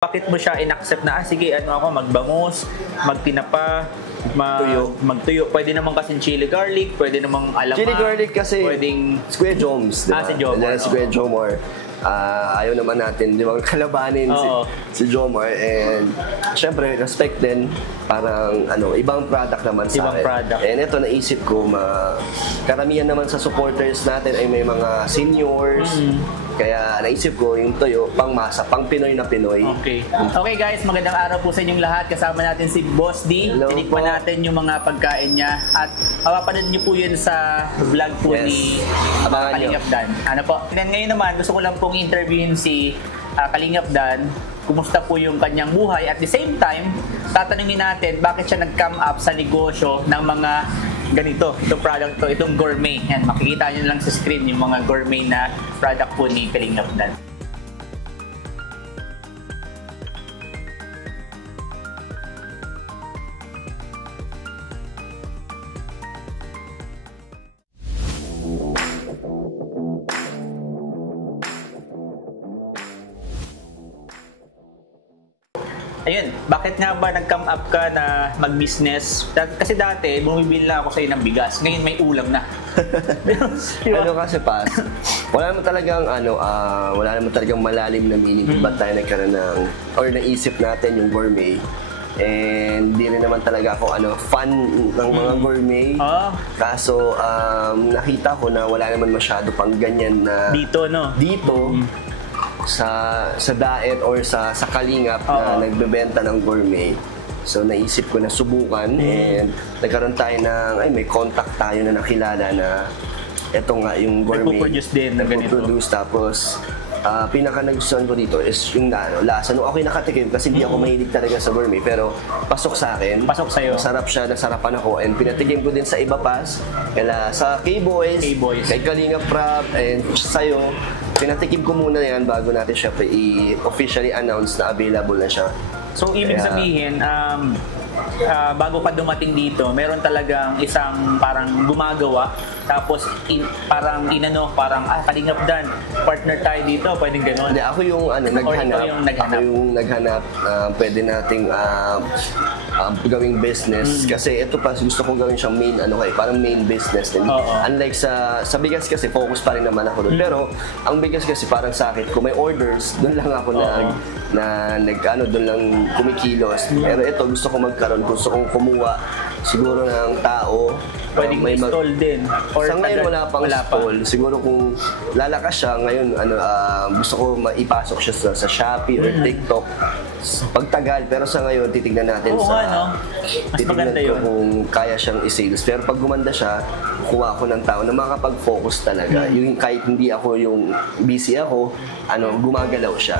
Bakit mo siya in-accept na, sige, ano ako, magbangus, magtinapa, magtuyo. Pwede naman kasi chili garlic, pwede namang alamang. Chili garlic kasi, pwedeng si Kuya Joms, diba? Si Jomar. Si Kuya Jomar. Ayaw naman natin, di ba, kalabanin si Jomar. And syempre, respect din, parang ibang product naman sa akin. Product. And ito, naisip ko, karamihan naman sa supporters natin ay may mga seniors. Kaya naisip ko yung tuyo, pang masa, pang Pinoy na Pinoy. Okay guys, magandang araw po sa inyong lahat. Kasama natin si Boss D. Tinikman natin yung mga pagkain niya. At mapapanood niyo po yun sa vlog po ni Kalingap Dan. Ano po? Then ngayon naman, gusto ko lang pong interviewin si Kalingap Dan. Kumusta po yung kanyang buhay. At the same time, tatanungin natin bakit siya nag-come up sa negosyo ng mga ganito, itong product to, itong gourmet. Yan, makikita nyo lang sa screen yung mga gourmet na product po ni Kalingap Dan. Ayun, bakit nga ba nag-come up ka na mag-business? Kasi dati, bumibili lang ako sa'yo ng bigas. Ngayon may ulam na. Kasi wala naman talagang malalim na meaning kung ba't tayo nagkaroon ng, or naisip natin yung gourmet. And di rin naman talaga ako fan ng mga gourmet. Kaso nakita ko na wala naman masyado pang ganyan na dito sa diet or sa Kalingap na nagbebenta ng gourmet. So naisip ko na subukan and nagkaroon tayo ng may contact tayo na nakilala na eto nga yung gourmet. Nagpo-produce din na ganito. Tapos pinaka nagustuhan ko dito is yung lasa. Nung ako'y nakatikim kasi hindi ako mahilig talaga sa gourmet, pero pasok sa akin. Pasok sa'yo. Masarap siya, nasarapan ako. And pinatikim ko din sa iba sa K-Boys, kay Kalingap Prab, and sa'yo. Pinatikim ko muna yan bago natin siya i-officially announce na available na siya. So, ibig sabihin, bago ka dumating dito, meron talagang isang parang gumagawa, tapos parang Kalingap Dan, partner tayo dito, pwedeng gano'n. Hindi, ako yung naghanap, pwede nating gawing business. Kasi ito pa, gusto kong gawin siyang parang main business din. Unlike sa bigas kasi, focus pa rin naman ako doon. Pero, ang bigas kasi parang sa akin, kung may orders, doon lang ako doon lang kumikilos. Pero ito, gusto kong magkaroon, gusto kong kumuha siguro ng tao. Pwedeng may stall din. Sa ngayon wala pang stall. Siguro kung lalakas siya, ngayon gusto ko maipasok siya sa Shopee or TikTok. Pagtagal, pero sa ngayon titignan natin mas maganda yun. Kung kaya siyang i-sales. Pero pag gumanda siya, kuha ako ng tao na makapag-focus talaga. Yung kahit hindi ako yung busy ako, gumagalaw siya.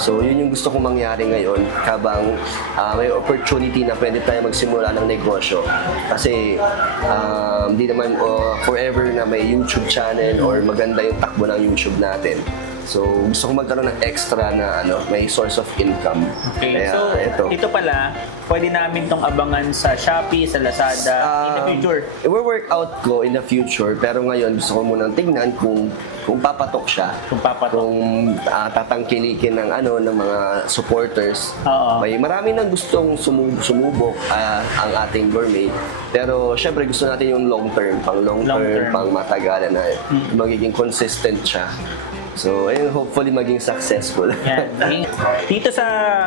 So yun yung gusto kong mangyari ngayon habang may opportunity na pwede tayo magsimula ng negosyo. Kasi hindi naman forever na may YouTube channel or maganda yung takbo ng YouTube natin. So, gusto ko magkaroon ng extra na may source of income. Okay, kaya, so ito pala, pwede namin itong abangan sa Shopee, sa Lazada, in the future. I-work out ko in the future, pero ngayon gusto ko munang tingnan kung papatok siya. Kung tatangkilikin ng mga supporters. Marami nang gustong sumubok ang ating gourmet. Pero syempre gusto natin yung long term, pang matagalan na magiging consistent siya. So, hopefully maging successful. Dito sa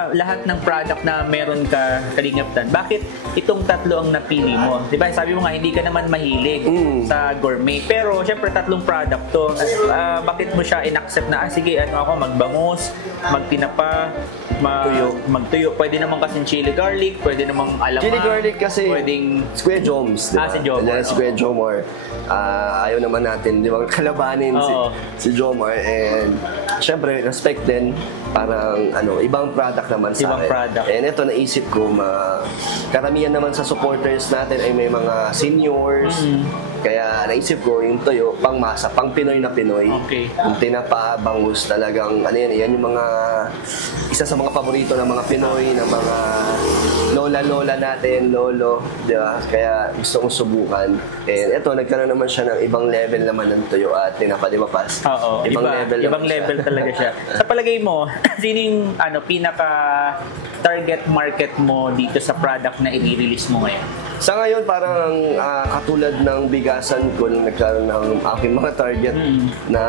lahat ng product na meron ka, Kalingap Dan, bakit itong tatlo ang napili mo? Diba, sabi mo nga, hindi ka naman mahilig sa gourmet. Pero, syempre, tatlong product to. Bakit mo siya in-accept na, sige, ako, magbangus, magtinapa, magtuyo. Pwede naman kasi chili garlic, pwede namang alamang. Chili garlic kasi, pwedeng si Kuya Joms, diba? Si Jomar. Si Kuya Jomar. Ayaw naman natin, di ba, kalabanin si Jomar. And syempre, respect din, parang ibang product naman sa akin. And ito, naisip ko, karamihan naman sa supporters natin ay may mga seniors. Kaya naisip ko yung tuyo, pang masa, pang Pinoy na Pinoy. Yung tinapa, bangus, talagang yan yung mga isa sa mga paborito ng mga Pinoy, ng mga lola-lola natin, lolo, di ba? Kaya gusto kong subukan. And eto, nagkaroon naman siya ng ibang level naman ng tuyo at tinapa, di ba, Pas? Oo, ibang level talaga siya. Sa palagay mo, sino yung pinaka-target market mo dito sa product na i-release mo ngayon? Sa ngayon, parang katulad ng bigasan ko, nagkaroon ng aking mga target na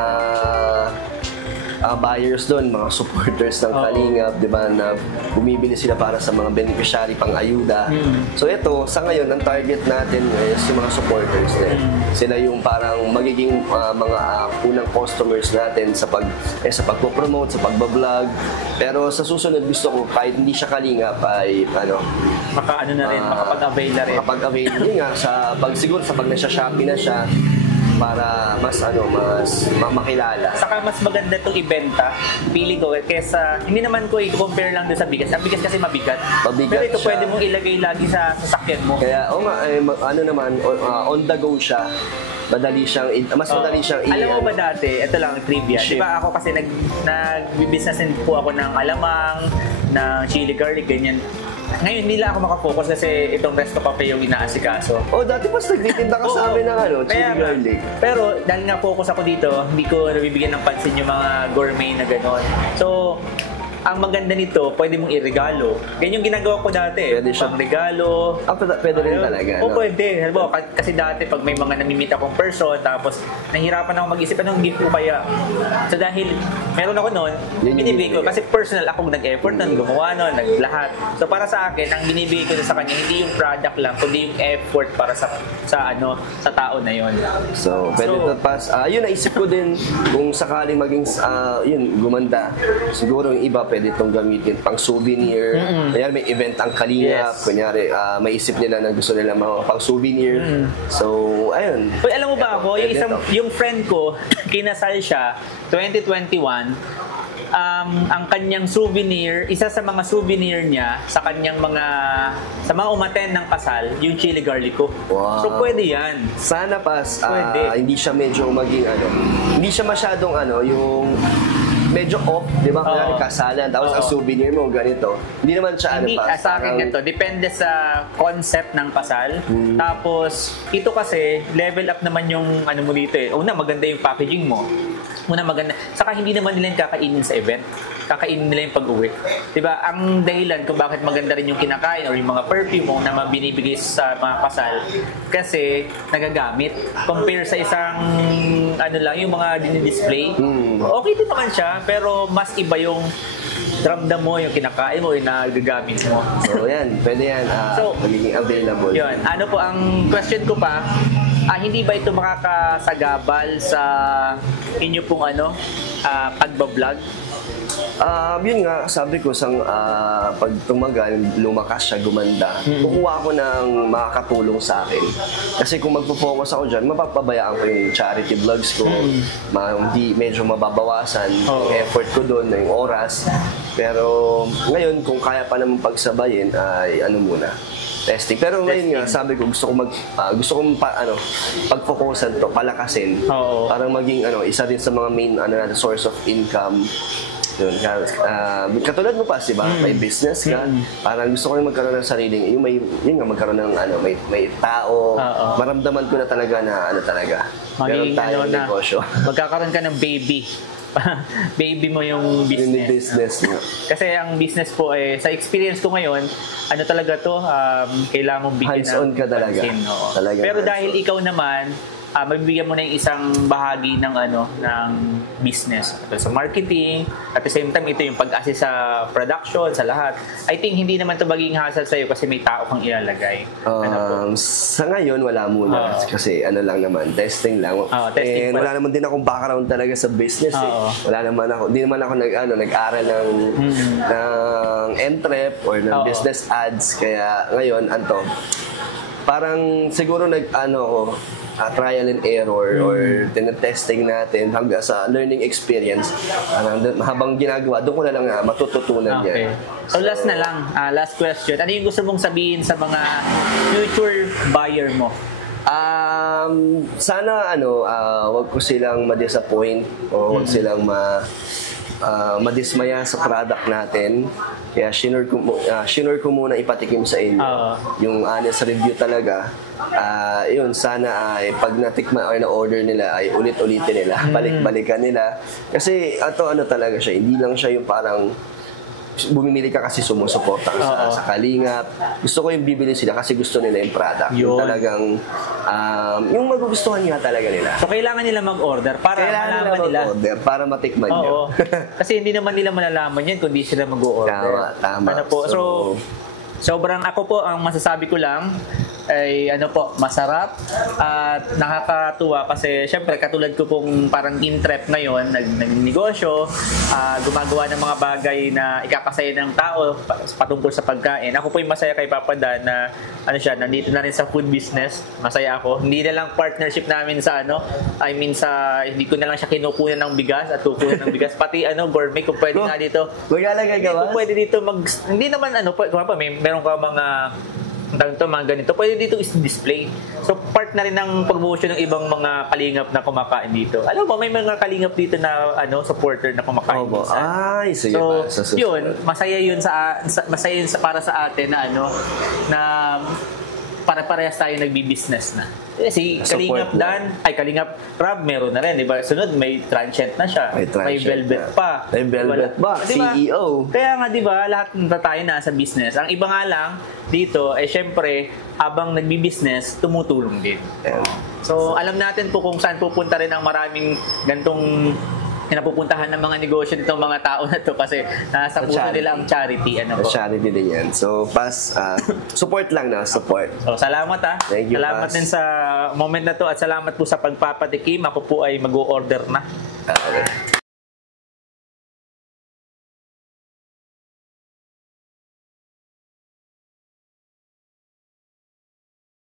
buyers doon, mga supporters ng Kalingap, di ba, na bumibili sila para sa mga beneficiary pang ayuda. So ito, sa ngayon, ang target natin is yung mga supporters din. Sila yung parang magiging mga unang customers natin sa pagpo-promote, sa pagbablog. Pero sa susunod, gusto ko, kahit hindi siya Kalingap, ay Maka-ano na rin, makapag-avail na rin. Makapag-avail din nga, siguro sa pag nasa-Shopee na siya, para mas makilala. Saka mas maganda itong ibenta, pili ko, kesa hindi naman ko i-compare lang doon sa bigas. Ang bigas kasi mabigat. Pero ito siya. pwede mong ilagay lagi sa sasakyan mo. Kaya, on the go siya. Madali siyang Alam mo ba dati, ito lang trivia. Diba ako kasi nag-business din po ako ng alamang, ng chili garlic, ganyan. Ngayon, hindi lang ako makafocus kasi itong Resto Cafe yung inaasikaso. Dati pas nagtitinda ka sa amin ng chili garlic. Pero dahil nga focus ako dito, hindi ko nabibigyan ng pansin yung mga gourmet na gano'n. So, ang maganda nito, pwede mong i-regalo. Ganyan yung ginagawa ko dati. Pwede siya. Pang regalo. Pwede rin talaga. Pwede. Halimbawa, kasi dati pag may mga namimit akong person, tapos nahihirapan ako mag-isip, anong gift ko kaya? So dahil meron ako noon, binibigay ko. Kasi personal akong nag-effort nun, gumawa nun, naglahat. So para sa akin, ang binibigay ko sa kanya, hindi yung product lang, kundi yung effort para sa tao na yon. So, pwede ito pas. Yun, naisip ko din, kung sakaling maging, gumanda, siguro yung iba, pwede itong gamitin pang souvenir. Kunyari may event ang Kalingap, kunyari may isip nila na gusto nila mga pang souvenir. So, ayun. Uy, alam mo ba ako, yung friend ko, kinasal siya, 2021, ang kanyang souvenir, isa sa mga souvenir niya sa kanyang sa mga umaten ng kasal, yung chili garlic ko. Wow. So pwede yan. Sana pas, Pwede. hindi siya medyo maging hindi siya masyadong yung medyo off, di ba? Kaya kasalan, tapos ang souvenir mo ganito. Hindi naman siya sa akin ganito, depende sa concept ng kasal. Tapos, ito kasi, level up naman yung mo dito eh. Una, maganda yung packaging mo. Maganda. Saka hindi naman nila yung kakainin sa event. Kakainin nila yung pag-uwi. Diba? Ang dahilan kung bakit maganda rin yung kinakain or yung mga perfume mo na binibigay sa mga kasal kasi nagagamit. Compare sa isang yung mga dinidisplay. Okay din naman siya, pero mas iba yung ramdam mo, yung kinakain mo, yung nagagamit mo. So, yan. Pwede yan. Magiging available. Yun. Ano po, ang question ko pa, hindi ba ito makakasagabal sa inyo pong pagbablog? Yun nga, sabi ko, pag tumagal, lumakas siya, gumanda, kukuha ako ng makakatulong sa akin. Kasi kung magpo-focus ako dyan, mapapabayaan ko yung charity vlogs ko, medyo mababawasan yung effort ko doon, yung oras. Pero ngayon, kung kaya pa naman pagsabayin, ay muna, testing. Pero ngayon nga, sabi ko, gusto kong pag-focusan to, palakasin. Parang maging isa din sa mga main source of income. Yun, katulad mo pa, diba? May business ka. Parang gusto ko yung magkaroon ng sariling, magkaroon ng may tao. Maramdaman ko na talaga na talaga. Meron tayong negosyo. Magkakaroon ka ng baby. Baby mo yung business. Kasi ang business po sa experience ko ngayon, talaga to, kailangan mong bigyan hands-on ka talaga. Talaga. Pero dahil ikaw naman, mabibigyan mo na yung isang bahagi ng business sa marketing, at the same time ito yung pag-assist sa production, sa lahat. I think hindi naman ito magiging hassle sa'yo kasi may tao kang ilalagay. Sa ngayon wala muna kasi lang naman, testing lang. Testing wala naman din akong background talaga sa business Wala naman ako, hindi naman ako nag-aral ng entrep or ng business ads, kaya ngayon parang siguro trial and error or tinetesting natin hanggang sa learning experience. Habang ginagawa, doon ko na lang matututunan yan. So last na lang, last question. Ano yung gusto mong sabihin sa mga future buyer mo? Sana wag ko silang ma-disappoint o wag silang madismaya sa product natin. Kaya shinure ko muna ipatikim sa inyo yung honest review talaga. Yun, sana ay pag natikman or na-order nila ay ulit-ulitin nila, balik-balikan nila. Kasi ano talaga siya, hindi lang siya yung parang bumimili ka kasi sumusuporta ka sa Kalingap. Gusto ko yung bibili sila kasi gusto nila yung product. Yung talagang, yung magugustuhan nga talaga nila. So, kailangan nila mag-order para malaman nila. Para matikman nyo. Kasi hindi naman nila malalaman yan kung di sila mag-order. Tama. Ano po? So, sobrang ako po, ang masasabi ko lang, ay masarap at nakakatuwa kasi syempre katulad ko pong parang in-trap ngayon, nagnegosyo, gumagawa ng mga bagay na ikakasaya ng tao patungkol sa pagkain. Ako po yung masaya kay Papa Dan na nandito na rin sa food business. Masaya ako. Hindi na lang partnership namin sa hindi ko na lang siya kinukunan ng bigas at kukunan ng bigas. Pati gourmet kung pwede na dito. Kung pwede dito hindi naman meron ka mga ganito, pwede dito is-display. So, part na rin ng promotion ng ibang mga kalingap na kumakain dito. Alam mo, may mga kalingap dito na supporter na kumakain dito. Sige so, yun, masaya yun para sa atin na na para-parehas tayo nagbi-business na. Si Kalingap Dan, Kalingap Rob, meron na rin, di ba? Sunod, may transient na siya. May Velvet pa. May Velvet pa, diba? CEO. Kaya nga, di ba, lahat na tayo nasa business. Ang iba nga lang, dito, syempre, habang nagbi-business, tumutulong din. So, alam natin po kung saan pupunta rin ang maraming gantong napupuntahan ng mga negosyo nitong mga tao na to kasi nasa puso nila ang charity. Charity din yan. So, support lang na, support. So, salamat Thank you, salamat din sa moment na to at salamat po sa pagpapatikim. Ako po ay mag-o-order na.